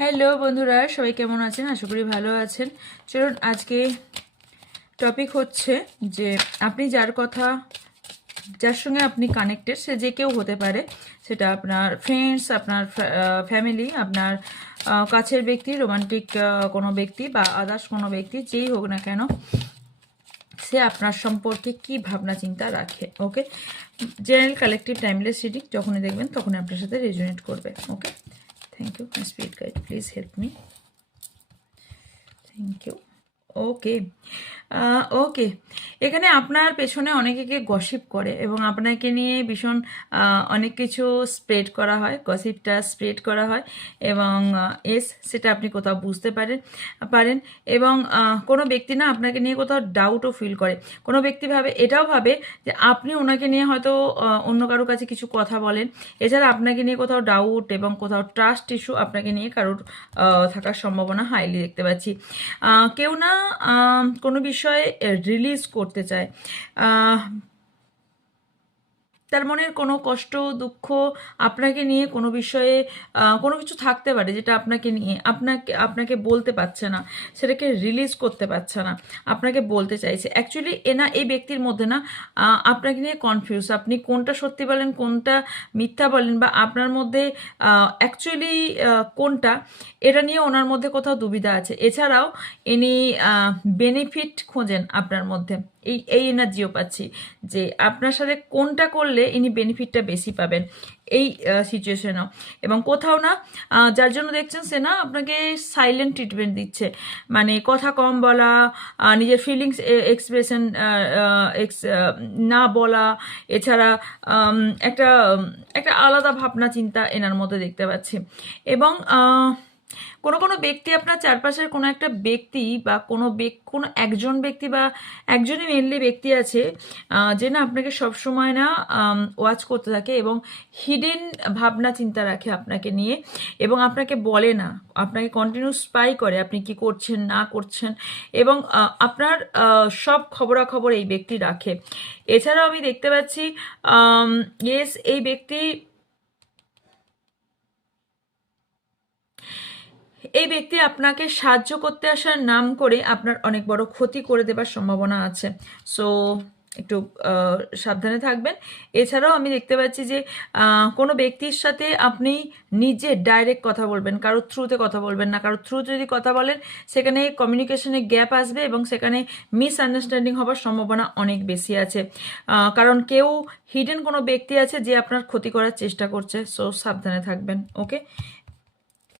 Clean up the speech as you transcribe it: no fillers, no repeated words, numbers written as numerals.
Hello বন্ধুরা, সবাই কেমন আছেন? আশা করি ভালো আছেন। চলুন, আজকে টপিক হচ্ছে যে আপনি যার সঙ্গে আপনি কানেক্টেড, সে যে কেউ হতে পারে। সেটা আপনার ফ্রেন্ডস, আপনার ফ্যামিলি, আপনার কাছের ব্যক্তি, রোমান্টিক কোনো ব্যক্তি বা আদার্স কোনো ব্যক্তি, যেই হোক না কেন, সে আপনার সম্পর্কে কি ভাবনা চিন্তা রাখে। Okay, general collective timeless reading যখনই দেখবেন তখনই আপনার সাথে রেজোনেট করবে। Okay, thank you my spirit guide, please help me. Thank you. Okay, okay, এখানে আপনার পেছনে অনেকে গসিপ করে এবং আপনাকে নিয়ে ভীষণ অনেক কিছু স্প্রেড করা হয়, গসিপটা স্প্রেড করা হয় এবং সেটা আপনি কোথাও বুঝতে পারেন এবং কোনো ব্যক্তি না আপনাকে নিয়ে কোথাও ডাউটও ফিল করে। কোনো ব্যক্তি এটাও ভাবে যে আপনি ওনাকে নিয়ে হয়তো অন্য কারোর কাছে কিছু কথা বলেন। এছাড়া আপনাকে নিয়ে কোথাও ডাউট এবং কোথাও ট্রাস্ট ইস্যু আপনাকে নিয়ে কারোর থাকার সম্ভাবনা হাইলি দেখতে পাচ্ছি। কেউ না কোনো বিষয়ে রিলিজ করতে চায়, তার মনের কোনো কষ্ট দুঃখ আপনাকে নিয়ে কোনো বিষয়ে কোনো কিছু থাকতে পারে যেটা আপনাকে নিয়ে আপনাকে বলতে পারছে না, সেটাকে রিলিজ করতে পারছে না, আপনাকে বলতে চাইছে। অ্যাকচুয়ালি এই ব্যক্তির মধ্যে না আপনাকে নিয়ে কনফিউজ, আপনি কোনটা সত্যি বলেন কোনটা মিথ্যা বলেন বা আপনার মধ্যে অ্যাকচুয়ালি কোনটা, এটা নিয়ে ওনার মধ্যে কোথাও দুবিধা আছে। এছাড়াও ইনি বেনিফিট খোঁজেন আপনার মধ্যে, এই এনার্জিও পাচ্ছি যে আপনার সাথে কোনটা করলে ইনি বেনিফিটটা বেশি পাবেন এই সিচুয়েশনেও। এবং কোথাও না যার জন্য দেখছেন সে না আপনাকে সাইলেন্ট ট্রিটমেন্ট দিচ্ছে, মানে কথা কম বলা, নিজের ফিলিংস এক্সপ্রেশন না বলা, এছাড়া একটা একটা আলাদা ভাবনা চিন্তা এনার মধ্যে দেখতে পাচ্ছি। এবং কোনো কোনো ব্যক্তি, আপনার চারপাশের কোনো একটা ব্যক্তি বা কোনো একজন ব্যক্তি বা একজনই মেনলি ব্যক্তি আছে যে না আপনাকে সবসময় না ওয়াচ করতে থাকে এবং হিডেন ভাবনা চিন্তা রাখে আপনাকে নিয়ে এবং আপনাকে বলে না, আপনাকে কন্টিনিউ স্পাই করে আপনি কি করছেন না করছেন এবং আপনার সব খবরাখবর এই ব্যক্তি রাখে। এছাড়াও আমি দেখতে পাচ্ছি এই ব্যক্তি আপনাকে সাহায্য করতে আসার নাম করে আপনার অনেক বড় ক্ষতি করে দেবার সম্ভাবনা আছে। সো একটু সাবধানে থাকবেন। এছাড়াও আমি দেখতে পাচ্ছি যে কোনো ব্যক্তির সাথে আপনি নিজে ডাইরেক্ট কথা বলবেন, কারোর থ্রুতে কথা বলবেন না। কারোর থ্রুতে যদি কথা বলেন সেখানে কমিউনিকেশনে গ্যাপ আসবে এবং সেখানে মিসআন্ডারস্ট্যান্ডিং হবার সম্ভাবনা অনেক বেশি আছে, কারণ কেউ হিডেন কোনো ব্যক্তি আছে যে আপনার ক্ষতি করার চেষ্টা করছে। সো সাবধানে থাকবেন। ওকে।